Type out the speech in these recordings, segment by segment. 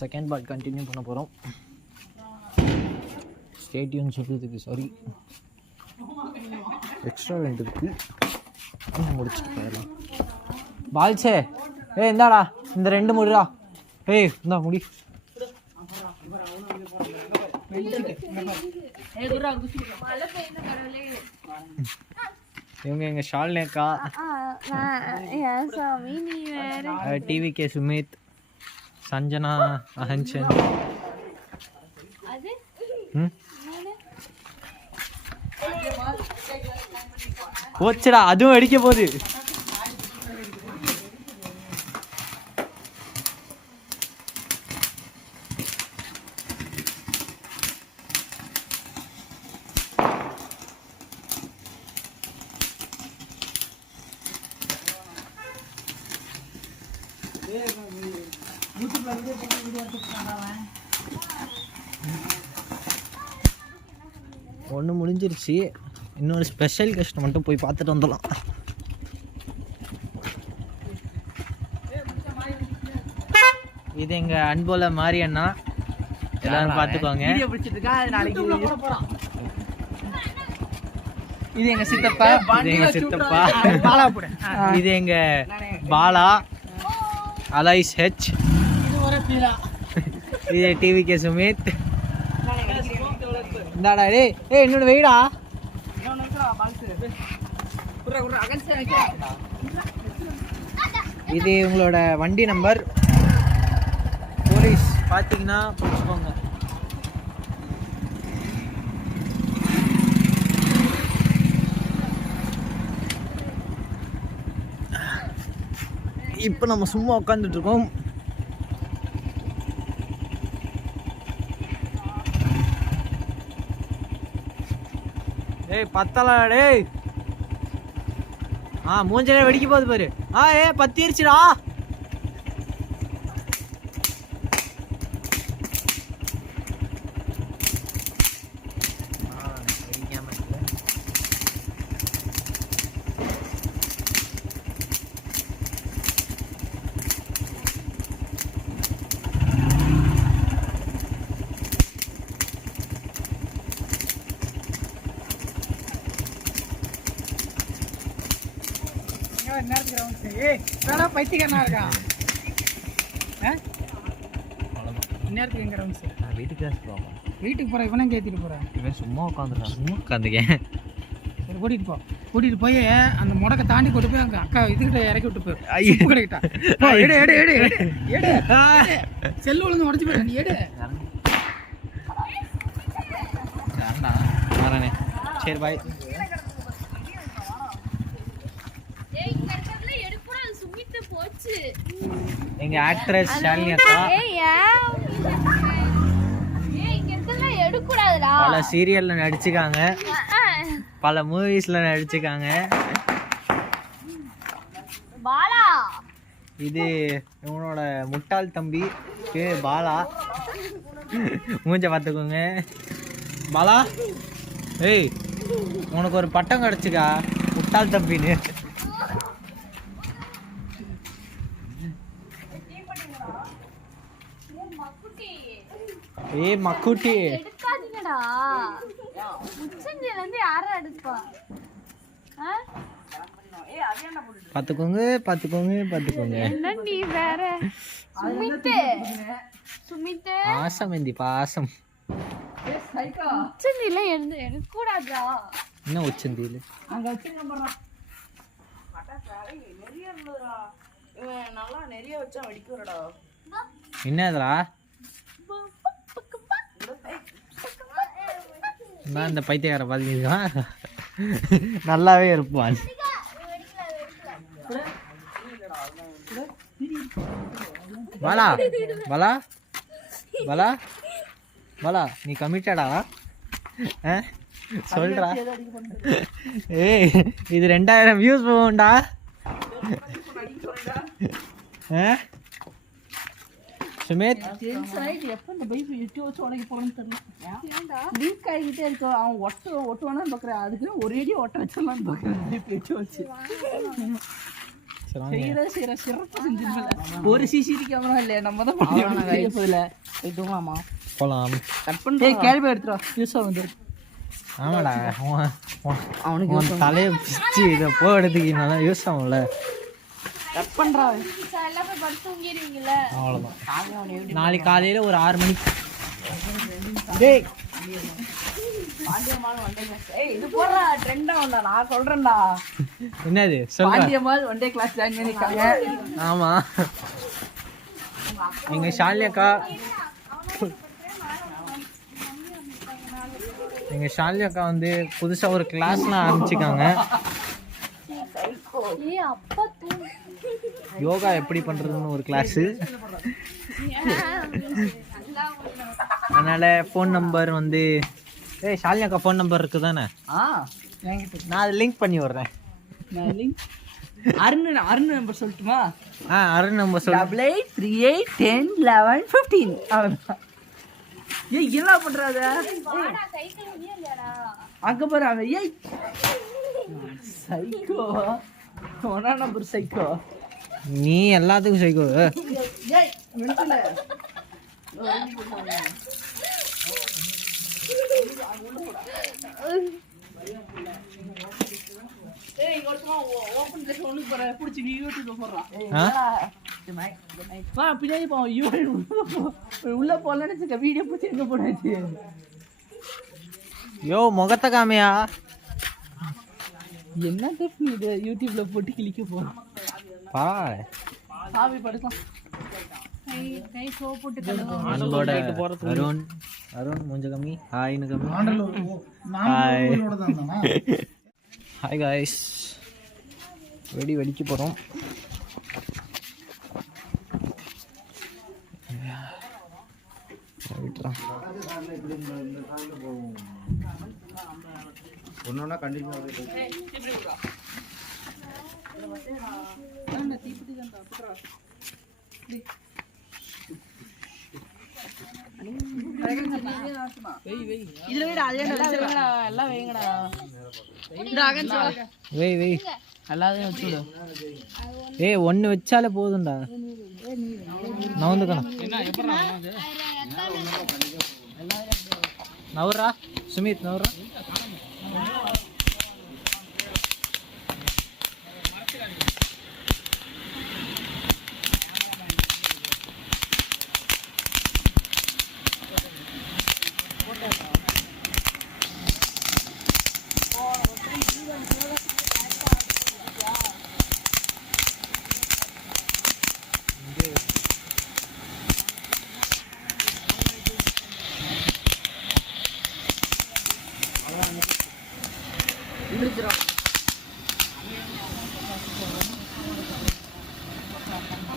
Second part continue பண்ண போகிறோம். Stadium சொல்கிறதுக்கு சாரி, எக்ஸ்ட்ரா வேண்டியதுக்கு முடிச்சுக்கலாம். பால்ச்சே இந்தாடா இந்த 2 முடிடா. இந்தா முடி. இவங்க எங்கள் ஷால்னேக்கா, டிவிகே சுமித், சஞ்சனா அஹன்சன். போச்சுடா, அதுவும் அடிக்க போகுது. ஒன்று முடிஞ்சிருச்சு. இன்னொரு ஸ்பெஷல் கெஸ்ட் மட்டும் போய் பார்த்துட்டு வந்துடலாம். இது எங்கள் அன்போல மாரியண்ணா, எல்லாரும் பார்த்துக்கோங்க. இது எங்கள் சித்தப்பா, இது எங்கள் பாலா, அலைஸ் ஹெச், இது டிவிகே சுமித். இந்தாடா இன்னொன்று வெயிடா. இது உங்களோட வண்டி நம்பர். போலீஸ் பார்த்தீங்கன்னா பிடிச்சிக்கோங்க. இப்போ நம்ம சும்மா உட்காந்துட்டு இருக்கோம். பத்தலா டேய். மூஞ்சலே வெடிக்க போகுது பாரு. பத்திருச்சுடா. பைத்தியக்காரனா இருக்கா? நேரத்துக்கு எங்க ரவுண்ட்ஸ்? வீட்டுக்கு போறேன். இவனை ஏற்றிட்டு போறேன். இவன் சும்மா உட்காந்துருக்கேன். சரி, கூட்டிட்டு போய் அந்த முடக்க தாண்டி கொண்டு போய் அங்கே அக்கா இதுகிட்ட இறக்கி விட்டு போய் கிடைக்கிட்டா. செல்லு ஒழுங்கு உடச்சு போயிட்டேன். நீ எடு. சரி பாய். எங்க ஆக்ட்ரஸ் ஷாலினி அக்கா பல சீரியல்ல நடிச்சுக்காங்க, பல மூவிஸ்ல நடிச்சுக்காங்க. இது இவனோட முட்டாள் தம்பி பேர் பாலா. மூஞ்ச பார்த்துக்கோங்க. பாலா உனக்கு ஒரு பட்டம் கிடைச்சுக்கா, முட்டாள் தம்பின்னு. மக்குட்டி எடுக்காதீங்கடா. முச்சந்தில இருந்து யார எடுப்பா? பாத்துக்கோங்க. என்ன நீ வேற? சுமித் பாசம் இந்தி பாசம். முச்சந்தில எடுக்க கூடாதா? என்ன உச்சந்தில அங்க வச்சிருங்க போறா. பட்டாசாலை நிறைய இருந்ததுடா. இவன் நல்லா நிறைய வச்சா வெடிக்குறடா. என்னதுடா? நான் இந்த பைத்தியக்கார பாத்தீங்களா, நல்லாவே இருப்பான். பாலா பாலா பாலா பாலா நீ கமிட்டடா? சொல்றா. இது 2000 வியூஸ் போகும்டா. சுமித் எப்போ இந்த பைப் எட்டி வச்சு உடைக்க போகணும்னு தெரியல. லீக் ஆகிக்கிட்டே இருக்கு. அவன் ஒட்டுவானான்னு பார்க்குறேன். அதுக்கு ஒரே அடி ஒட்ட வச்சிடலான்னு பார்க்குறேன். பைப் எட்டி வச்சு. செய்யற சிறப்பு செஞ்சிருப்பல ஒரு சிசிடி கேமரா இல்ல நம்ம தான் போகல தூங்கலாமா போகலாம். கட் பண்ணி கேள்வி எடுத்துறோம் யூஸ் வந்து ஆமாடா அவனுக்கு உன் தலையை பிச்சு இதை போகிறதுக்கு நல்லா யூஸ் ஆகும்ல. கட் பண்றா எல்லாம் போய் படுத்து தூங்கிடுவீங்கல்ல. அவ்வளோதான். நாளைக்கு காலையில் ஒரு 6 மணிக்கு. டேய் பாண்டியம்மாள் ஒன் டே கிளாஸ். இது போடுறா ட்ரெண்டா வந்தா நான் சொல்றேன்டா. என்னது சொல்ல? Pandiammal one day class join பண்ணிருக்காங்க. ஆமாம், எங்கள் ஷாலியாக்கா வந்து புதுசாக ஒரு கிளாஸ்லாம் ஆரம்பிச்சிருக்காங்க. அப்பா தூங்கு. யோகா எப்படி பண்ணுறதுன்னு ஒரு கிளாஸு. அதனால் ஃபோன் நம்பர் வந்து ஷாலியாக்கா ஃபோன் நம்பர் இருக்குது தானே? நான் அதை லிங்க் பண்ணி விட்றேன். அருண் நம்பர் சொல்லட்டுமா? அருண் நம்பர் சொல்லு. 8838101115. அவ்வளோதான். ஏய் என்ன பண்றாத? அங்க பாரு அவன். ஏய் சைக்கோ, ஒன்னா நம்பர் சைக்கோ. நீ எல்லாத்துக்கும் சைக்கோ. ஏய் மென்டல். ஏய் இங்கோட்டமா ஓபன் பண்ணி ஒன்னு போற புடிச்சு நீ யூடியூப்ல போடுறா. வா பின்னாடி போ. உள்ள போல நினைச்ச வீடியோ புடிச்சு எங்க போடாச்சு. யோ முகத்தை காமியா. என்ன தப்பு இது யூடியூப்ல போட்டு கிளிக்க போறோம். பரவாயில்ல, சாமி படுக்கலாம். கை சோப் போட்டு கழுவுங்க. அன்போட அருண் மூஞ்ச கம்மி. ஹாய்னு கம்மி. ஹாய் காய்ஸ், வெடிக்க போகிறோம். ஒன்னொன்னா கண்டிப்பா இதுல வீடு எல்லாம் வைங்கடா. வெய் எல்லாத்தையும் வச்சுடு. ஏய் ஒன்று வச்சாலே போதும்டா. நவுந்துக்கணும். நவரா சுமித், நவரா.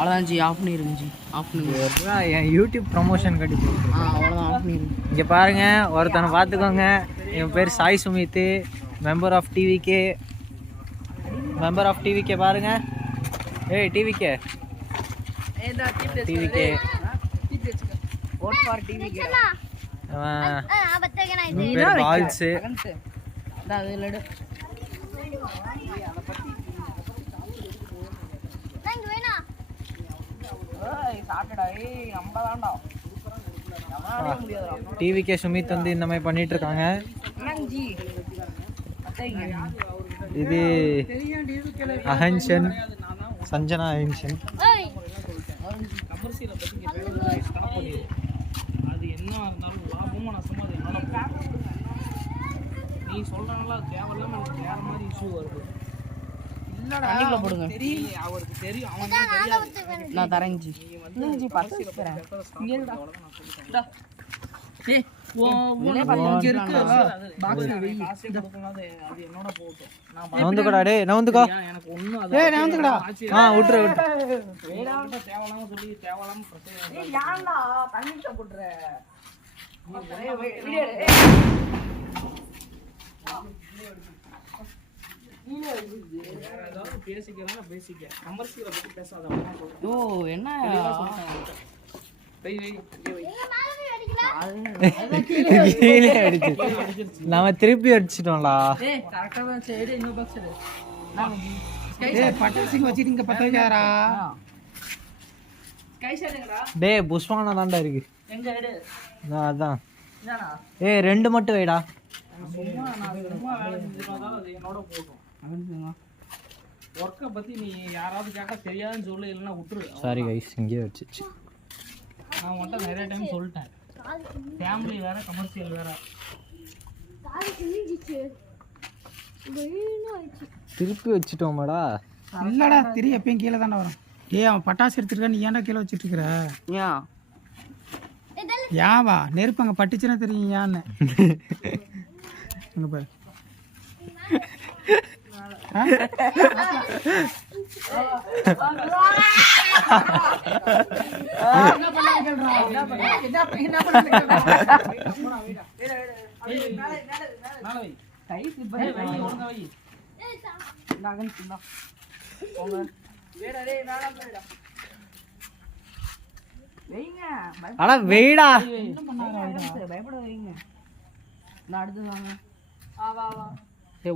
அவ்வளோதான் ஜி, ஆஃப் பண்ணிருங்க ஜி. ஆஃப் பண்ணுங்க. என் யூடியூப் ப்ரமோஷன் கட்டி போட்டு. அவ்வளோதான், ஆஃப் பண்ணிருங்க. இங்கே பாருங்க, ஒருத்தனை பார்த்துக்கோங்க. என் பேர் Sai Sumit, member of TVK. பாருங்க. ஏய் டிவிகே ஓட் ஃபார் டிவிகே. பேர் பால்ஸு. டிவிகே சுமித் வந்து இந்த மாதிரி பண்ணிட்டு இருக்காங்க. இது அஹன்ஷன், சஞ்சனா அஹன்ஷன். அது என்ன இருந்தாலும் லாபமும் நஷ்டமும் அது என்னோட. நீ சொல்றனால தேவையில்லாம எனக்கு வேற மாதிரி இஷ்யூ வருது. இல்லடா போடுங்க. தெரியும், அவருக்கு தெரியும். அவன் தான் தெரியாது. நான் தரேன் ஜி. நீங்க ஜி பர்ஸ் தரேன். இங்கடா. டா. ஏய் ஓனே பாருங்க இருக்கு. பாக்ஸ்ல வெய். காசு கொடுக்கலாம்து அது என்னோட போட்டும். நான் நவுந்துடா. டேய் நவுந்துக்கோ. எனக்கு ஒண்ணு அது. டேய் நவுந்துடா. விட்டுரு. வேடாட்ட தேவலாம சொல்லி தேவலாம பிரச்சனை. ஏய் யாண்டா தண்ணிட்ட போட்ற. வீடியோ நம்ம திருப்பி அடிச்சிட்டோம்டா. பட்டாசிங்க வச்சுட்டு இங்க பத்த வைக்காரா டேய் புஷ்வானா தான்டா இருக்கு எங்க எடு அதான் ஏய் 2 மட்டும் வைடா சும்மா வேலை செஞ்சுருந்தாலும் அது என்னோட போட்டோம் ஒர்க்கை பற்றி நீ யாராவது கேட்டா தெரியாதுன்னு சொல்லு இல்லைன்னா விட்டுரு சாரி கைஸ் இங்கே வச்சிச்சு நான் உன்கிட்ட நிறைய டைம் சொல்லிட்டேன் ஃபேமிலி வேற கமர்ஷியல் வேற திருப்பி வச்சுட்டோமாடா இல்லடா திரி எப்பயும் கீழே தானே வரும் ஏய் அவன் பட்டாசு எடுத்துருக்க நீ ஏன்டா கீழே வச்சுட்டு இருக்கிற ஏவா நெருப்பு அங்கே பட்டுச்சுன்னா தெரியும் ஏன்னு அங்கே பாரு அட வெயிடா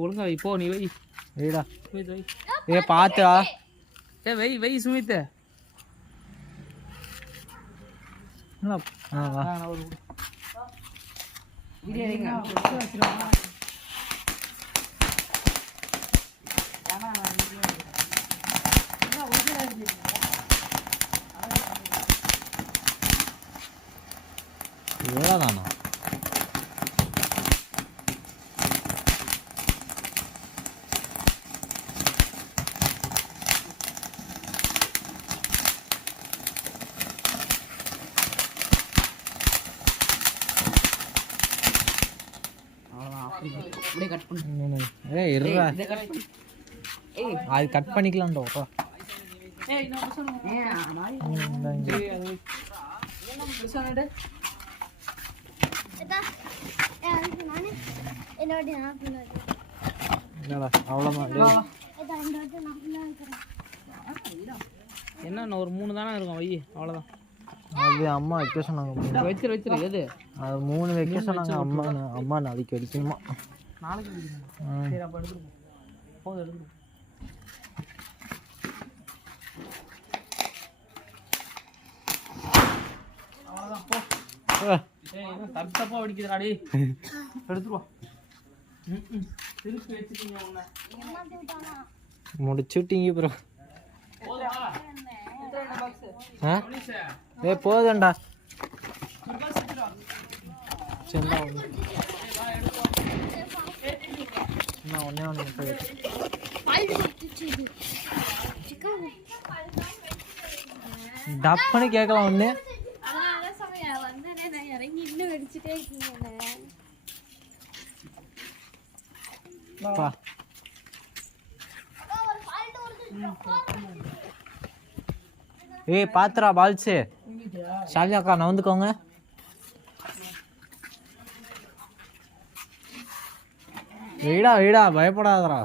ஒழுங்கா வை போ நீ வை வெயிடா வை வை ஏ பாத்துடா வை வை சுமித் இவ்வளோதானா ஏய் இருடா அது கட் பண்ணிக்கலாம்டா அவ்வளோதான் என்ன ஒரு 3 தானே இருக்கும் வை அவ்வளோதான் அது அம்மா வைக்க சொன்னாங்க வச்சிரு வச்சிரு எது அது 3 வைக்க சொன்னாங்க அம்மா நாளைக்கு வைக்கணுமா நாளைக்கு சரி அப்போ எடுத்துருப்போம் போதும் எடுத்துருப்போம் அவ்வளோதான் போ தப்பா அடிக்குதுடாடி எடுத்துருவா திருப்பி வச்சுட்டீங்க உன்னை முடிச்சுட்டீங்க ப்ரோ ஏ போதண்டா ஒன்னே ஒன்று டப்புன்னு கேட்கலாம் ஒன்று பா ஏய் பாத்துரா பால்ஸு ஷாலினி அக்கா நவுந்துக்கோங்க வெயிடா வெயிடா பயப்படாதடா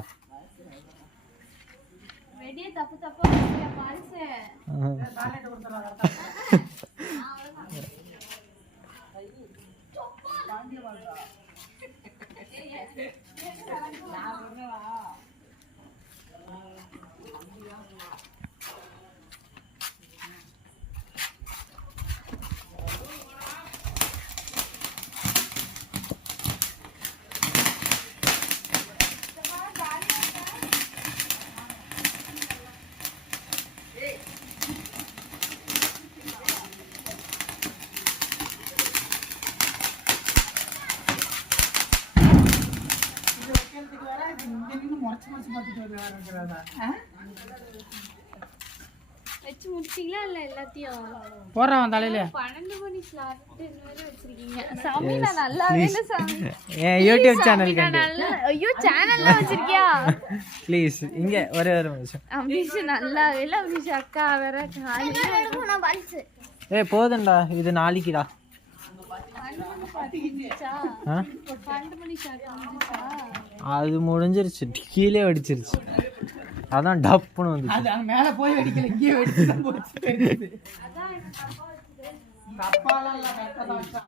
போறான் தலையில 12 மணி ஸ்லாட் வச்சிருக்கீங்க சாமி நான் நல்லாவே இல்ல சாமி ஏன் யூடியூப் சேனல் ஐயோ சேனல்ல வச்சிருக்கியா ப்ளீஸ் இங்க ஒரே ஒரு நிமிஷம் அம்பிஷ் நல்லாவே இல்ல அம்பிஷ் அக்கா வேற நான் பல்ஸ் ஏய் போதும்டா இது நாளைக்குடா 12 மணி ஸ்லாட் முடிஞ்சிச்சா அது முடிஞ்சிருச்சு கீழே வெடிச்சிருச்சு அதான் டப்புன்னு வந்து அது மேல போய் வெடிக்கல இங்கே வெடிச்சு தான் போச்சு தெரியுது அதான் எனக்கு தப்பாலாம் இல்ல கரெக்டா தான்